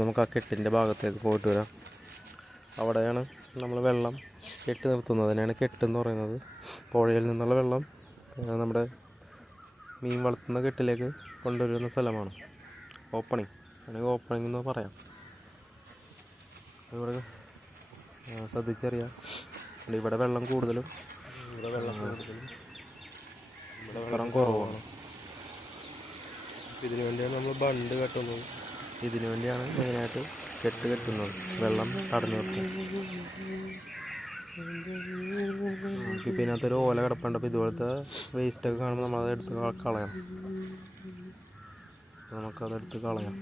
നമുക്ക് ആ കെട്ടിൻ്റെ ഭാഗത്തേക്ക് പോയിട്ട് വരാം. അവിടെയാണ് നമ്മൾ വെള്ളം കെട്ടി നിർത്തുന്നത്. അതിനാണ് കെട്ടെന്ന് പറയുന്നത്. പുഴയിൽ നിന്നുള്ള വെള്ളം നമ്മുടെ മീൻ വളർത്തുന്ന കെട്ടിലേക്ക് കൊണ്ടുവരുന്ന സ്ഥലമാണ്. ഓപ്പണിങ് അല്ലെങ്കിൽ ഓപ്പണിംഗ് എന്ന് പറയാം. ഇവിടെ ശ്രദ്ധിച്ചറിയാം, ഇവിടെ വെള്ളം കൂടുതലും ഇവിടെ വെള്ളം കുറവാണ്. ഇതിനു വേണ്ടിയാണ് നമ്മൾ ബണ്ട് കെട്ടുന്നത്. ഇതിനു വേണ്ടിയാണ് മെയിനായിട്ട് കെട്ട് കെട്ടുന്നത്, വെള്ളം തടഞ്ഞു നിർത്തും. ഇപ്പം ഇതിനകത്തൊരു ഓല കിടപ്പുണ്ട്. അപ്പോൾ ഇതുപോലത്തെ വേസ്റ്റൊക്കെ കാണുമ്പോൾ നമ്മളത് എടുത്ത് കളയണം. നമുക്കതെടുത്ത് കളയാം.